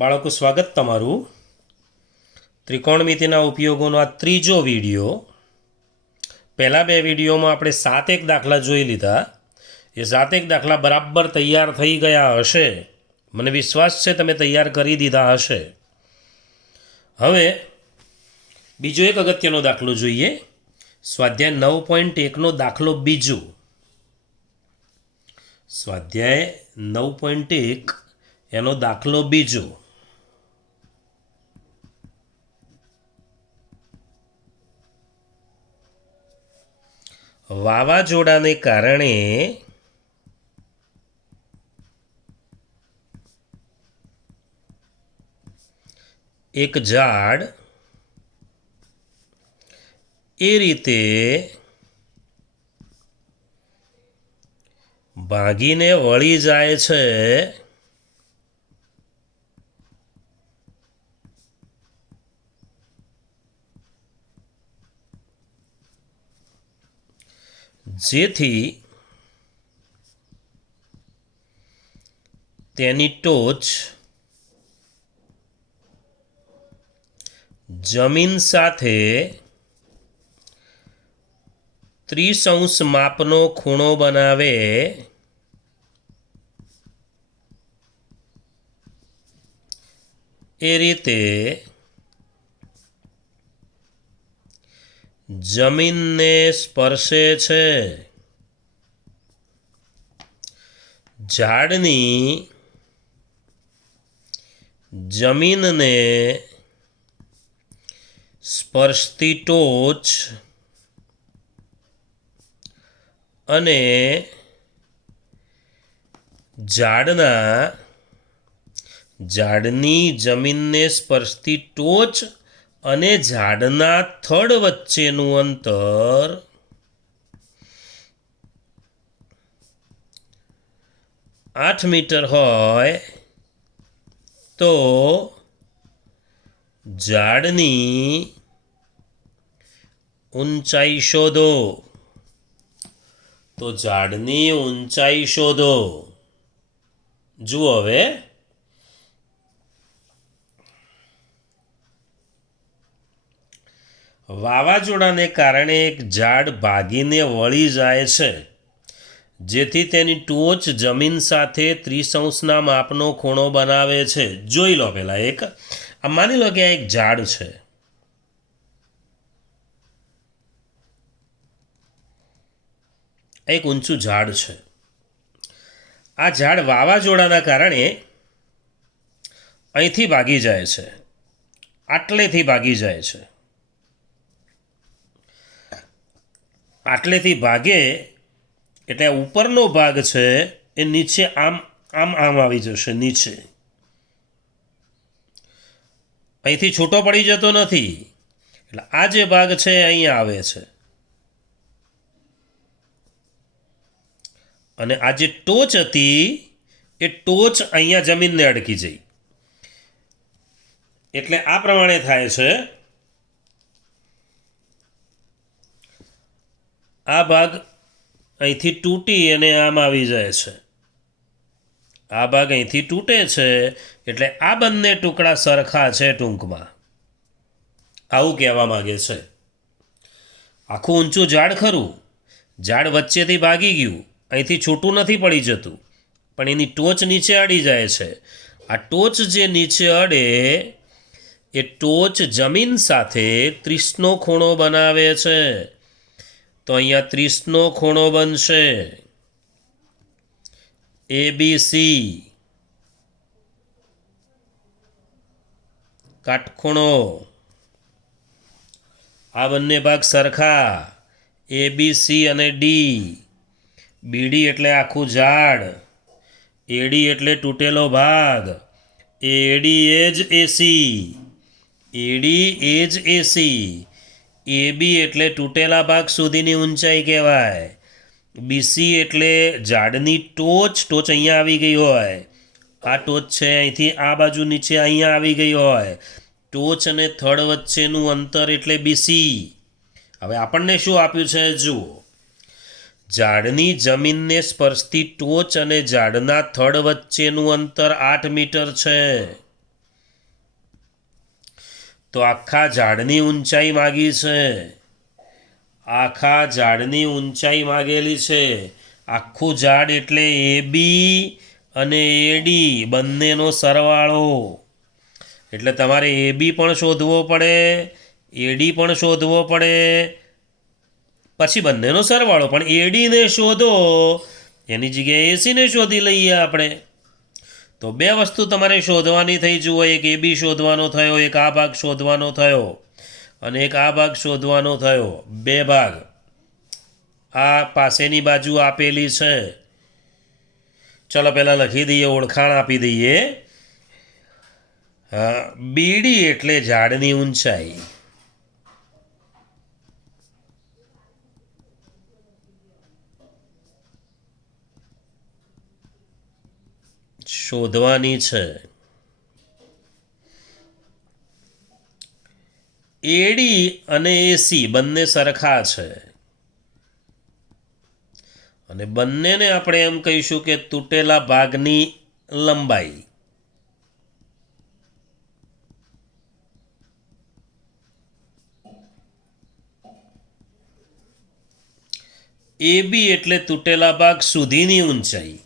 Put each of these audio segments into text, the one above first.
બાળકો સ્વાગત તમારું ત્રિકોણમિતિના ઉપયોગોનો આ ત્રીજો વિડીયો. પહેલાં બે વિડીયોમાં આપણે 7 દાખલા જોઈ લીધા. એ 7 દાખલા બરાબર તૈયાર થઈ ગયા હશે, મને વિશ્વાસ છે તમે તૈયાર કરી દીધા હશે. હવે બીજો એક અગત્યનો દાખલો જોઈએ. સ્વાધ્યાય 9.1નો દાખલો બીજો. સ્વાધ્યાય 9.1 એનો દાખલો બીજો. વાવાઝોડાને કારણે એક ઝાડ એ રીતે ભાગીને વળી જાય છે જેથી તેની ટોચ જમીન સાથે 30° માપનો ખૂણો બનાવે એ રીતે જમીનને સ્પર્શે છે. ઝાડની જમીનને સ્પર્શતી ટોચ અને ઝાડની જમીનને સ્પર્શતી ટોચ અને ઝાડના થડ વચ્ચેનું અંતર 8 મીટર હોય તો ઝાડની ઊંચાઈ શોધો. તો ઝાડની ઊંચાઈ શોધો. જુઓ હવે, વાવાઝોડાને કારણે એક ઝાડ ભાગીને વળી જાય છે જેથી તેની ટોચ જમીન સાથે 30° માપનો ખૂણો બનાવે છે. જોઈ લો પહેલાં એક આ માની લો કે આ એક ઝાડ છે. એક ઊંચું ઝાડ છે. આ ઝાડ વાવાઝોડાના કારણે અહીંથી ભાગી જાય છે, આટલેથી ભાગી જાય છે. આટલેથી ભાગે એટલે ઉપરનો ભાગ છે એ નીચે આમ આવી જશે. નીચે અહીંથી છૂટો પડી જતો નથી, એટલે આ જે ભાગ છે અહીંયા આવે છે અને આ જે ટોચ હતી એ ટોચ અહીંયા જમીનને અડકી જઈ. એટલે આ પ્રમાણે થાય છે. આ ભાગ અહીંથી તૂટી અને આમ આવી જાય છે. આ ભાગ અહીંથી તૂટે છે એટલે આ બંને ટુકડા સરખા છે. ટૂંકમાં આવું કહેવા માગે છે. આખું ઊંચું ઝાડ ખરું, ઝાડ વચ્ચેથી ભાગી ગયું, અહીંથી છૂટું નથી પડી જતું, પણ એની ટોચ નીચે અડી જાય છે. આ ટોચ જે નીચે અડે એ ટોચ જમીન સાથે 30નો ખૂણો બનાવે છે. તો અહીંયા 30નો ખૂણો બનશે ABC. કાટખૂણો આ બંને ભાગ સરખા ABC અને D. BD એટલે આખું ઝાડ, AD એટલે તૂટેલો ભાગ, AD એ જ AC, AD એ જ AC. AB એટલે તૂટેલા ભાગ સુધીની ઊંચાઈ કહેવાય. BC એટલે ઝાડની ટોચ અહીંયા આવી ગઈ હોય, આ ટોચ છે અહીંથી આ બાજુ નીચે અહીંયા આવી ગઈ હોય, ટોચ અને થડ વચ્ચેનું અંતર એટલે BC. હવે આપણને શું આપ્યું છે જુઓ. ઝાડની જમીનને સ્પર્શતી ટોચ અને ઝાડના થડ વચ્ચેનું અંતર 8 મીટર છે. તો આખા ઝાડની ઊંચાઈ માગી છે, આખા ઝાડની ઊંચાઈ માગેલી છે. આખું ઝાડ એટલે AB અને AD બંનેનો સરવાળો. એટલે તમારે AB પણ શોધવો પડે, AD પણ શોધવો પડે, પછી બંનેનો સરવાળો. પણ ADને શોધો એની જગ્યાએ ACને શોધી લઈએ આપણે. તો બે વસ્તુ તમારે શોધવાની થઈ જુઓ. એક AB શોધવાનો થયો, એક આ ભાગ શોધવાનો થયો, અને એક આ ભાગ શોધવાનો થયો. બે ભાગ આ પાસેની બાજુ આપેલી છે. ચલો પહેલાં લખી દઈએ, ઓળખાણ આપી દઈએ. BD એટલે ઝાડની ઊંચાઈ. શોધવાની છે. AD અને AC બંને સરખા છે, અને બંનેને આપણે એમ કહીશું કે તૂટેલા ભાગની લંબાઈ. AB એટલે તૂટેલા ભાગ સુધીની ઊંચાઈ.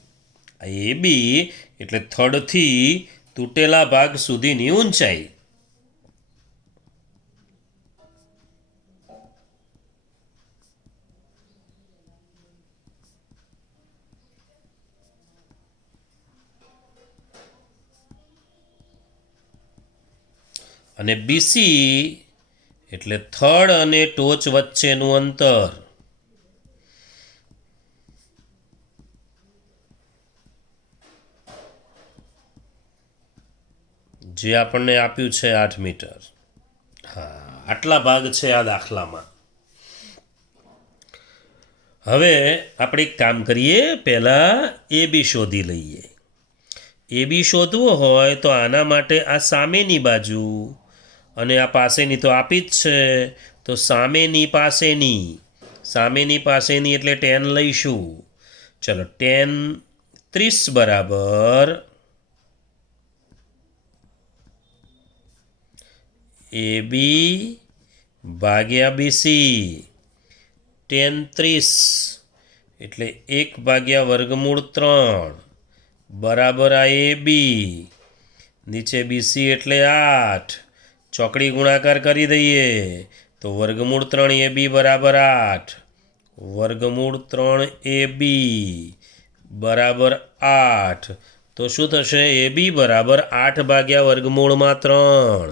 AB એટલે થડથી તૂટેલા ભાગ સુધીની ઊંચાઈ. અને BC એટલે થડ અને ટોચ વચ્ચેનું અંતર. જે આપણને આપ્યું છે 8 મીટર. હા, આટલા ભાગ છે આ દાખલામાં. હવે આપણે એક કામ કરીએ, પહેલાં AB શોધી લઈએ. AB શોધવો હોય તો આના માટે આ સામેની બાજુ અને આ પાસેની તો આપી જ છે. તો સામેની પાસેની એટલે 10 લઈશું. ચલો 10 30 બરાબર AB ભાગ્યા BC. 10 30 એટલે 1 ભાગ્યા વર્ગમૂળ 3 બરાબર આ AB. નીચે BC એટલે 8. ચોકડી ગુણાકાર કરી દઈએ તો વર્ગમૂળ 3 AB બરાબર 8. વર્ગમૂળ 3 AB બરાબર 8. તો શું થશે? AB બરાબર 8 ભાગ્યા વર્ગમૂળમાં 3.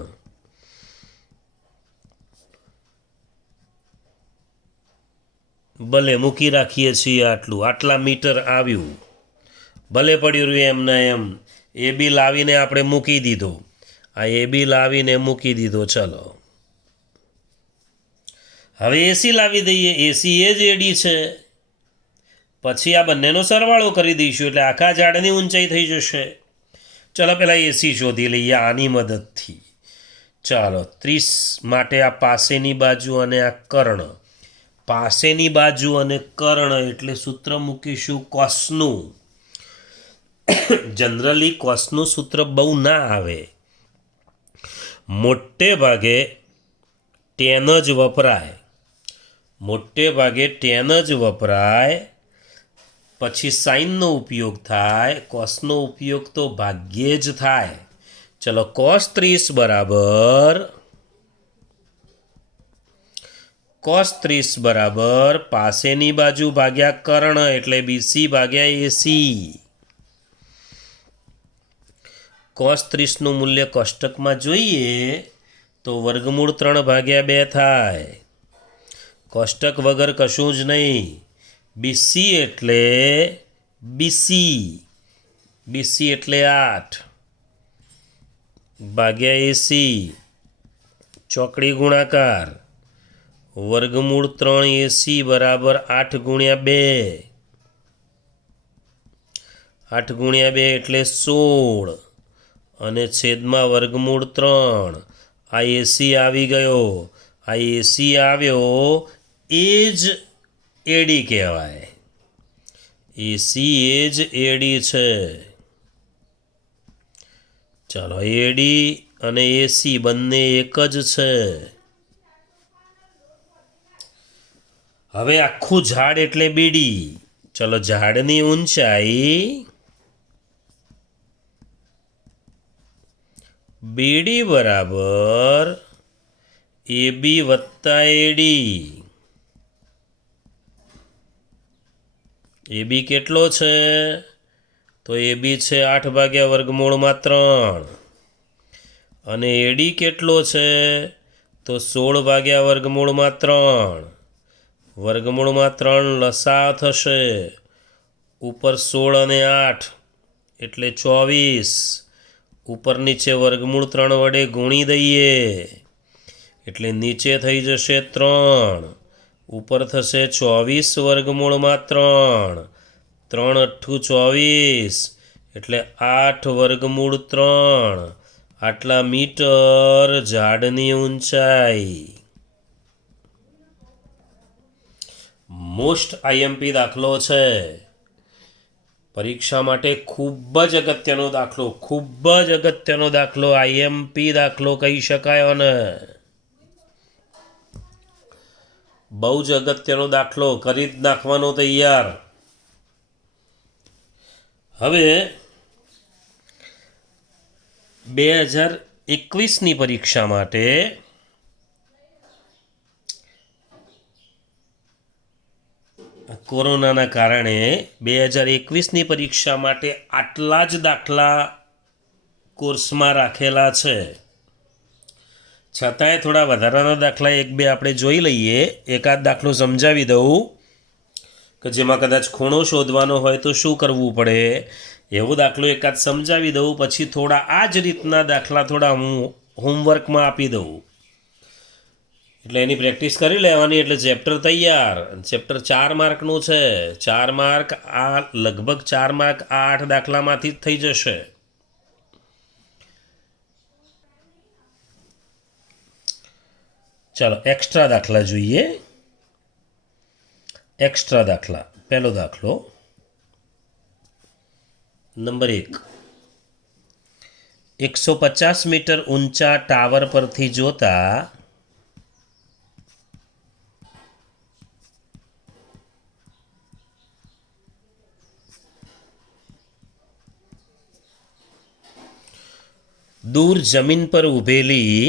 ભલે મૂકી રાખીએ છીએ આટલા મીટર આવ્યું. ભલે પડ્યું રહ્યું એમને એમ. AB લાવીને આપણે મૂકી દીધો. આ AB લાવીને મૂકી દીધો. ચલો હવે AC લાવી દઈએ. AC એ જ AD છે. પછી આ બંનેનો સરવાળો કરી દઈશું એટલે આખા ઝાડની ઊંચાઈ થઈ જશે. ચલો પહેલાં AC શોધી લઈએ આની મદદથી. ચાલો 30 માટે આ પાસેની બાજુ અને આ કર્ણ. પાસેની બાજુ અને કર્ણ એટલે સૂત્ર મૂકીશું કોસનું. જનરલી કોસનું સૂત્ર બહુ ના આવે, મોટે ભાગે tan જ વપરાય. પછી સાઇનનો ઉપયોગ થાય. કોસનો ઉપયોગ તો ભાગ્યે જ થાય. ચલો cos 30 બરાબર પાસેની બાજુ ભાગ્યા કર્ણ એટલે BC ભાગ્યા AC. cos 30નું મૂલ્ય કોષ્ટકમાં જોઈએ તો વર્ગમૂળ 3 ભાગ્યા 2 થાય. કોષ્ટક વગર કશું જ નહીં. BC એટલે BC એટલે 8 ભાગ્યા AC. ચોકડી ગુણાકાર. વર્ગમૂળ 3 AC બરાબર 8 ગુણ્યા 2. 8 ગુણ્યા 2 એટલે 16 અને છેદમાં વર્ગમૂળ 3. આ AC આવી ગયો. આ AC આવ્યો એ જ AD કહેવાય. AC એ જ AD છે. ચાલો AD અને એસી બંને એક જ છે. હવે આખું ઝાડ એટલે બીડી. ચલો, ઝાડની ઊંચાઈ બીડી બરાબર એબી વત્તા એડી. એબી કેટલો છે? તો એબી છે 8/3 અને એડી કેટલો છે? તો 16/3. વર્ગમૂળમાં 3 લસા થશે. ઉપર 16 અને 8 એટલે 24. ઉપર નીચે વર્ગમૂળ 3 વડે ગુણી દઈએ એટલે નીચે થઈ જશે 3. ઉપર થશે 24 વર્ગમૂળમાં 3. 3 અઠ્ઠું 24 એટલે 8 વર્ગમૂળ 3. આટલા મીટર ઝાડની ઊંચાઈ. મોસ્ટ આઈએમપી દાખલો છે. પરીક્ષા માટે ખૂબ જ અગત્યનો દાખલો, ખૂબ જ અગત્યનો દાખલો, આઈએમપી દાખલો કહી શકાય. અને બહુ જ અગત્યનો દાખલો, કરી જ નાખવાનો તૈયાર. હવે 2021ની પરીક્ષા માટે કોરોનાના કારણે 2021ની પરીક્ષા માટે આટલા જ દાખલા કોર્સમાં રાખેલા છે. છતાંય થોડા વધારાના દાખલા એક બે આપણે જોઈ લઈએ. એકાદ દાખલો સમજાવી દઉં કે જેમાં કદાચ ખૂણો શોધવાનો હોય તો શું કરવું પડે, એવો દાખલો એકાદ સમજાવી દઉં. પછી થોડા આ જ રીતના દાખલા થોડા હું હોમવર્કમાં આપી દઉં એટલે એની પ્રેક્ટિસ કરી લેવાની. એટલે ચેપ્ટર તૈયાર. ચેપ્ટર 4 માર્કનું છે. 4 માર્ક આ લગભગ 4 માર્ક આ 8 દાખલામાંથી જ થઈ જશે. ચાલો એક્સ્ટ્રા દાખલા જોઈએ. એક્સ્ટ્રા દાખલા. પહેલો દાખલો નંબર 1. 150 મીટર ઊંચા ટાવર પરથી જોતા દૂર જમીન પર ઊભેલી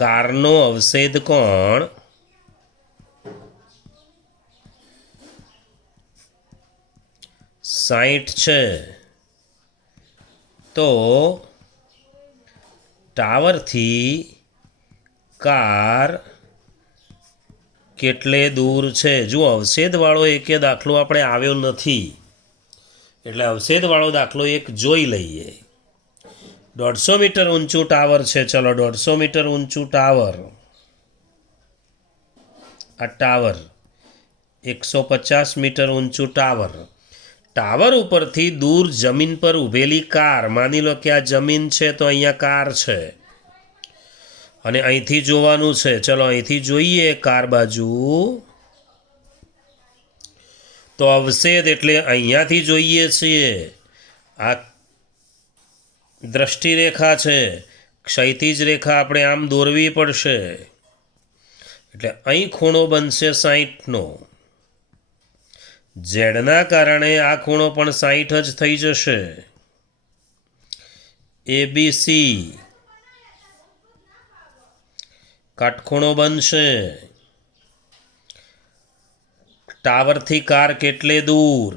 કારનો અવષેદ કોણ 60 છે. તો ટાવરથી કાર કેટલે દૂર છે? જો અવષેદવાળો એકે દાખલો આપણે આવ્યો નથી એટલે અવષેદવાળો દાખલો એક જોઈ લઈએ. 150 મીટર ઊંચું ટાવર છે. ચલો 150 મીટર ઊંચું ટાવર. આ ટાવર 150 મીટર ઊંચું ટાવર. ટાવર ઉપરથી દૂર જમીન પર ઊભેલી કાર. માની લો કે આ જમીન છે તો અહીંયા કાર છે અને અહીંથી જોવાનું છે. ચલો અહીંથી જોઈએ કાર બાજુ. તો અવષેદ એટલે અહીંયાથી જોઈએ છીએ. આ દ્રષ્ટિરેખા છે. ક્ષૈતિજ રેખા આપણે આમ દોરવી પડશે એટલે અહીં ખૂણો બનશે 60નો. ઝેડના કારણે આ ખૂણો પણ 60 જ થઈ જશે. એબીસી કાટખૂણો બનશે. ટાવરથી કાર કેટલે દૂર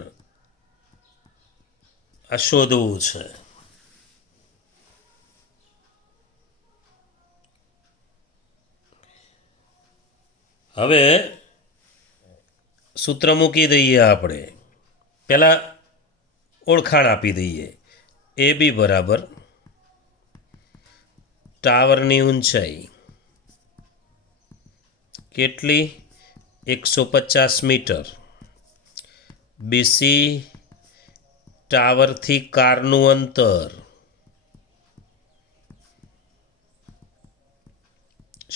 આ શોધવું છે. હવે સૂત્ર મૂકી દઈએ. આપણે પહેલાં ઓળખાણ આપી દઈએ. એબી બરાબર ટાવરની ઊંચાઈ કેટલી? 150 મીટર. બીસી ટાવરથી કારનું અંતર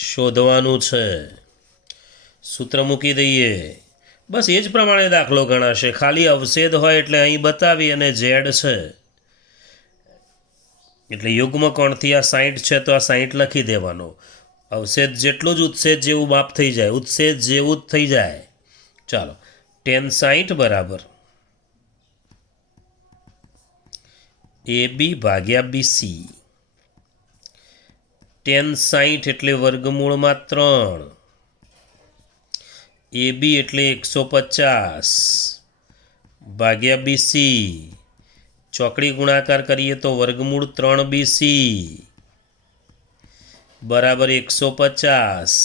શોધવાનું છે. સૂત્ર મૂકી દઈએ. બસ એ જ પ્રમાણે દાખલો ગણાશે. ખાલી અવછેદ હોય એટલે અહીં બતાવી અને ઝેડ છે એટલે યુગ્મ કોણથી આ 60 છે તો આ 60 લખી દેવાનો. અવછેદ જેટલું જ ઉત્છેદ જેવું માપ થઈ જાય, ઉત્છેદ જેવું જ થઈ જાય. ચાલો tan 60 બરાબર AB ભાગ્યા BC. tan 60 એટલે વર્ગમૂળમાં 3, AB એટલે 150 ભાગ્યા BC. ચોકડી ગુણાકાર કરીએ તો વર્ગમૂળ 3BC બરાબર 150.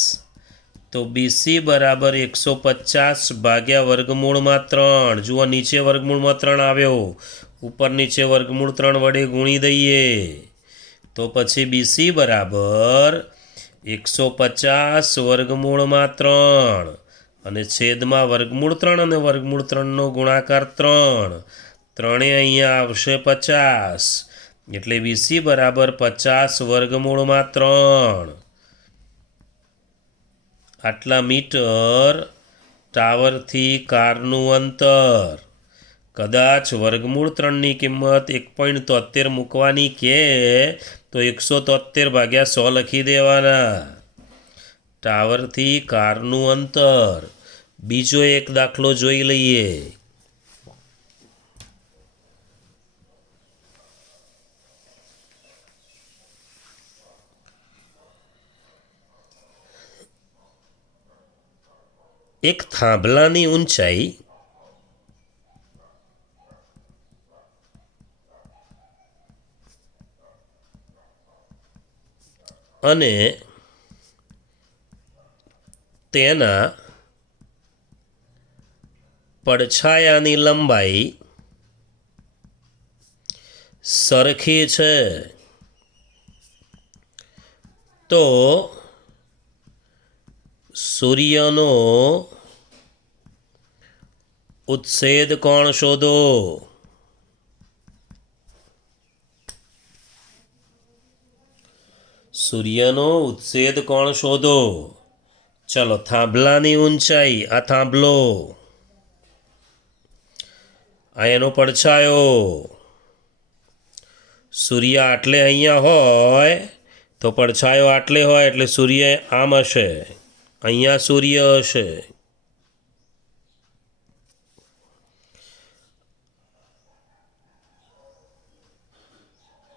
તો BC બરાબર 150 ભાગ્યા વર્ગમૂળમાં 3. જુઓ નીચે વર્ગમૂળમાં 3 આવ્યો, ઉપર નીચે વર્ગમૂળ 3 વડે ગુણી દઈએ તો પછી BC બરાબર 150 વર્ગમૂળમાં 3 અને છેદમાં વર્ગમૂળ 3 અને વર્ગમૂળ 3નો ગુણાકાર 3. 3 અહીંયા આવશે 50 એટલે BC બરાબર 50 વર્ગમૂળમાં 3. આટલા મીટર ટાવરથી કારનું અંતર. કદાચ વર્ગમૂળ 3ની કિંમત 1.73 મૂકવાની કે તો 173 ભાગ્યા 100 લખી દેવાના. ટાવરથી કારનું અંતર. બીજો એક દાખલો જોઈ લઈએ. એક થાંભલાની ઊંચાઈ અને તેના પડછાયાની લંબાઈ સરખી છે તો સૂર્યનો ઉત્છેદ કોણ શોધો. સૂર્યનો ઉત્છેદ કોણ શોધો. ચલો થાંભલાની ઊંચાઈ, આ થાંભલો, આ એનો પડછાયો. સૂર્ય આટલે અહીંયા હોય તો પડછાયો આટલે હોય એટલે સૂર્ય આમ હશે, અહીંયા સૂર્ય હશે.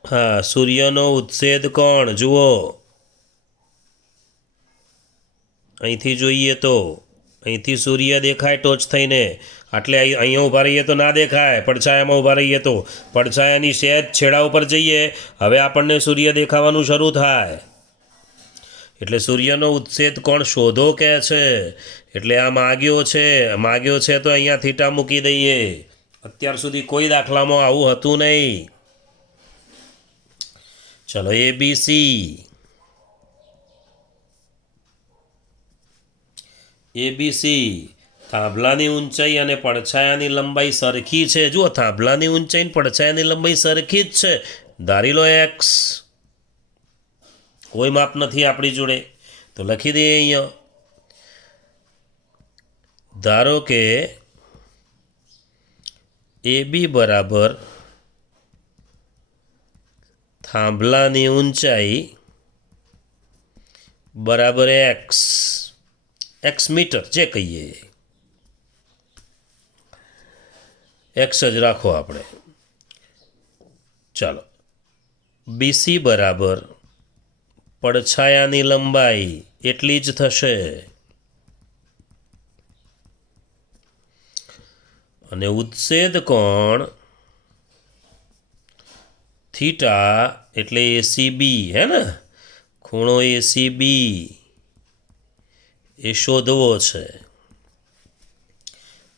હા, સૂર્યનો ઉત્છેદ કોણ જુઓ. અહીંથી જોઈએ તો અહીંથી સૂર્ય દેખાય ટોચ થઈને, એટલે અહીંયા ઊભા રહીએ તો ના દેખાય. પડછાયામાં ઊભા રહીએ તો પડછાયાની સહેજ છેડા ઉપર જઈએ, હવે આપણને સૂર્ય દેખાવાનું શરૂ થાય. એટલે સૂર્યનો ઉત્છેદ કોણ શોધો કહે છે એટલે આ માગ્યો છે તો અહીંયા થીટા મૂકી દઈએ. અત્યાર સુધી કોઈ દાખલામાં આવું હતું નહીં. ચલો ABC. ABC થાંભલાની ઊંચાઈ અને પડછાયાની લંબાઈ સરખી છે. જુઓ થાંભલાની ઊંચાઈ અને પડછાયાની લંબાઈ સરખી જ છે. ધારી લો x. કોઈ માપ નથી આપણી જોડે તો લખી દઈએ અહીંયા. ધારો કે AB બરાબર થાંભલાની ઊંચાઈ બરાબર x મીટર, જે કહીએ x જ રાખો આપણે. ચાલો BC બરાબર પડછાયાની લંબાઈ એટલી જ થશે અને ઉત્છેદ કોણ થીટા એટલે ACB, હે ને, ખૂણો ACB એ શોધવો છે.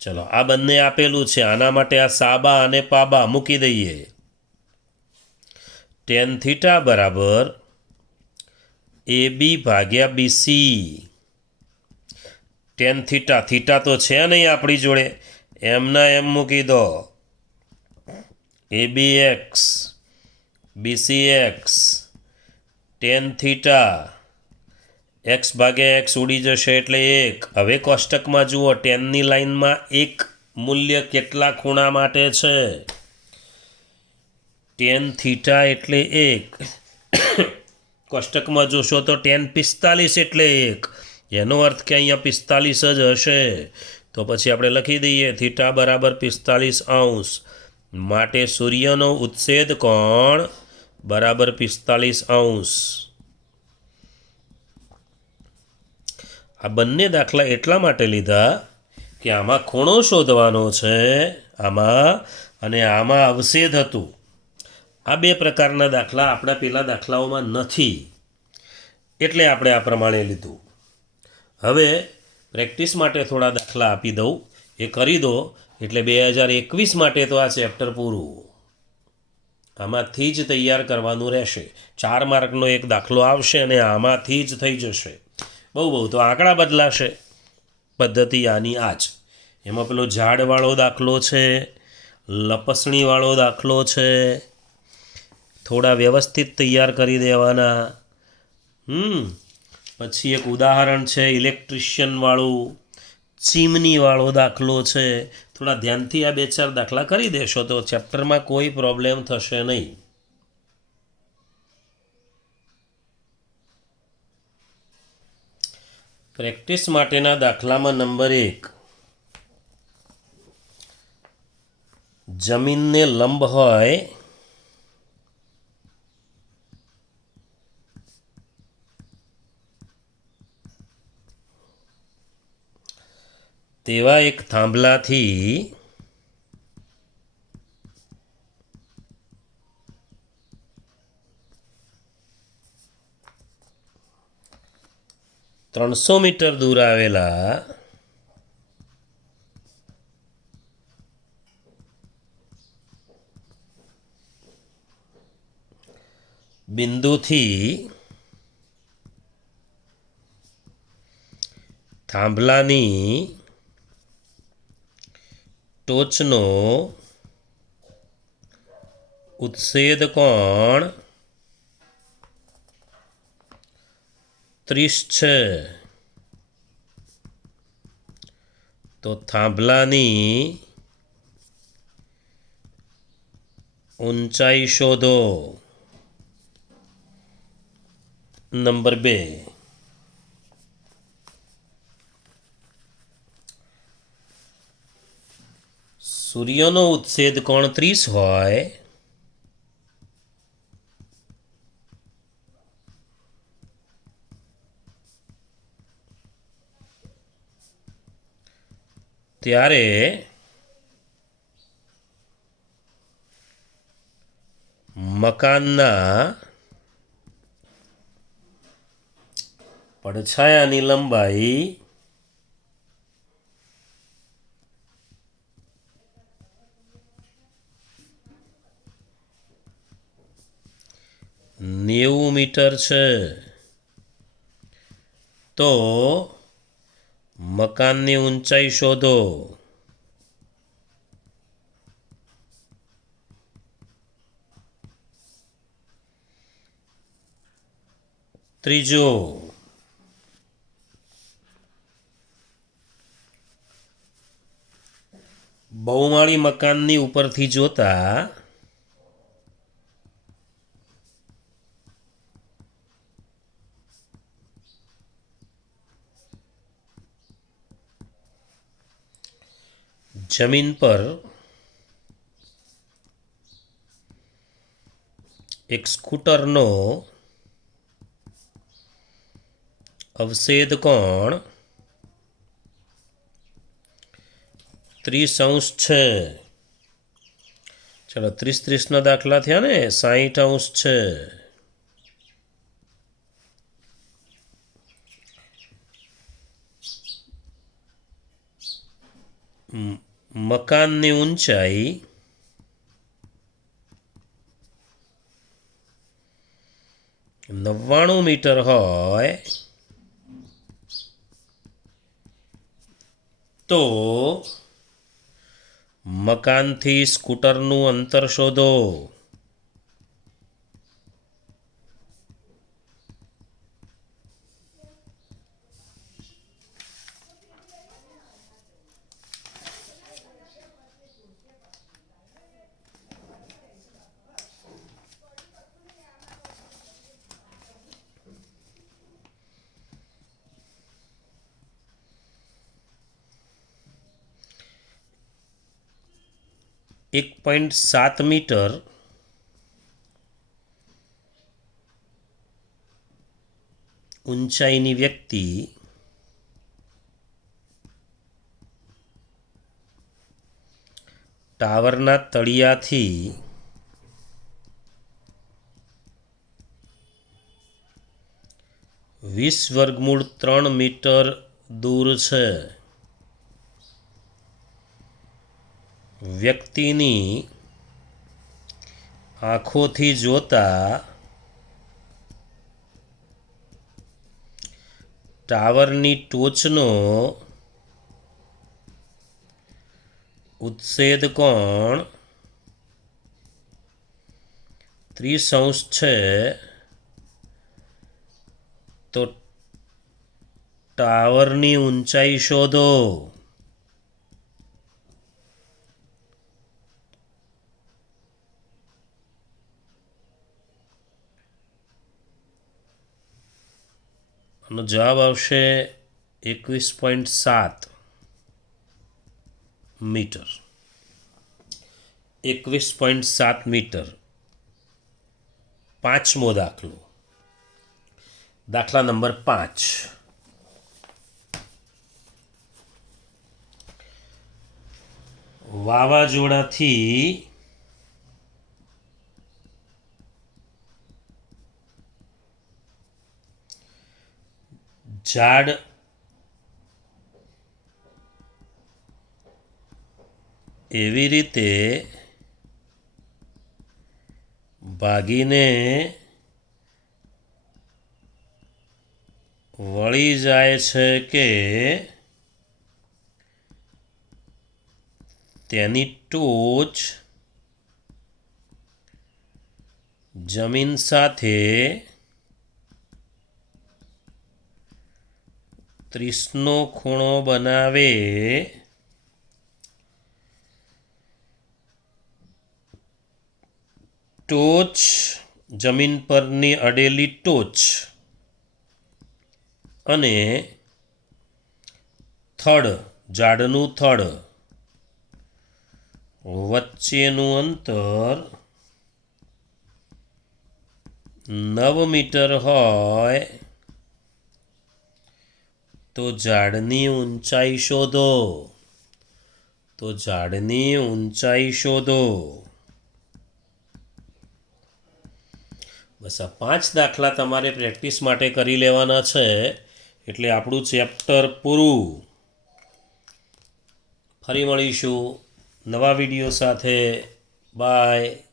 ચલો આ બંને આપેલું છે, આના માટે આ સાબા અને પાબા મૂકી દઈએ. tan થીટા બરાબર AB ભાગ્યા BC. tan થીટા તો છે નહીં આપણી જોડે, એમના એમ મૂકી દો. ABX BCX tan theta x ભાગ્યા એક્સ ઉડી જશે એટલે 1. હવે કોષ્ટકમાં જુઓ, ટેનની લાઇનમાં એક મૂલ્ય કેટલા ખૂણા માટે છે? ટેન થીટા એટલે 1. કોષ્ટકમાં જોશો તો ટેન 45 એટલે 1. એનો અર્થ કે અહીંયા 45 જ હશે. તો પછી આપણે લખી દઈએ થીટા બરાબર 45°. માટે સૂર્યનો ઉત્છેદ કોણ બરાબર 45°. આ બંને દાખલા એટલા માટે લીધા કે આમાં ખૂણો શોધવાનો છે, આમાં, અને આમાં અવછેદ હતું. આ બે પ્રકારના દાખલા આપણા પેલા દાખલાઓમાં નથી, એટલે આપણે આ પ્રમાણે લીધું. હવે પ્રેક્ટિસ માટે થોડા દાખલા આપી દઉં, એ કરી દો એટલે 2021 માટે તો આ ચેપ્ટર પૂરું. આમાંથી જ તૈયાર કરવાનું રહેશે. 4 માર્કનો એક દાખલો આવશે અને આમાંથી જ થઈ જશે. બહુ તો આંકડા બદલાશે. પદ્ધતિ આની આ જ. એમાં પેલો ઝાડવાળો દાખલો છે, લપસણીવાળો દાખલો છે, થોડા વ્યવસ્થિત તૈયાર કરી દેવાના. પછી એક ઉદાહરણ છે ઇલેક્ટ્રિશિયનવાળું, ચીમનીવાળો દાખલો છે. થોડા ધ્યાનથી આ 2-4 દાખલા કરી દેશો તો ચેપ્ટરમાં કોઈ પ્રોબ્લેમ થશે નહીં. પ્રેક્ટિસ માટેના દાખલામાં નંબર 1, જમીનને લંબ હોય તેવા એક થાંભલાથી ત્રણસો મીટર દૂર આવેલા બિંદુથી થાંભલાની ટોચનો ઉત્છેદ કોણ 30 છે. તો થાંભલાની ઊંચાઈ શોધો. નંબર 2, સૂર્યનો ઉત્છેદ કોણ 30 હોય ત્યારે મકાનના પડછાયાની લંબાઈ 90 મીટર છે. તો મકાનની ઊંચાઈ શોધો. ત્રીજો, બહુમાળી મકાનની ઉપરથી જોતા જમીન પર એક સ્કૂટરનો અવછેદ કોણ 30° છે. ચલો 30-30ના દાખલા થયા ને, 60° છે. મકાનની ઊંચાઈ 99 મીટર હોય તો મકાનથી સ્કૂટરનું અંતર શોધો. 1.7 મીટર ઊંચાઈની વ્યક્તિ ટાવરના તળિયાથી 20√3 મીટર દૂર છે. વ્યક્તિની આંખોથી જોતા ટાવરની ટોચનો ઉત્સેદ કોણ 30° છે, તો ટાવરની ઊંચાઈ શોધો. આનો જવાબ આવશે 21.7 મીટર. 21.7 મીટર. 5મો દાખલો. દાખલા નંબર 5. વાવાઝોડાથી ઝાડ એવી રીતે ભાગીને વળી જાય છે કે તેની ટોચ જમીન સાથે 30નો ખૂણો બનાવે. ટોચ જમીન પરની અડેલી ટોચ અને થડ ઝાડનું થડ વચ્ચેનું અંતર 9 મીટર હોય તો ઝાડની ઊંચાઈ શોધો. બસ આ 5 દાખલા તમારે પ્રેક્ટિસ માટે કરી લેવાના છે, એટલે આપણું ચેપ્ટર પૂરું. ફરી મળીશું નવા વિડીયો સાથે. બાય.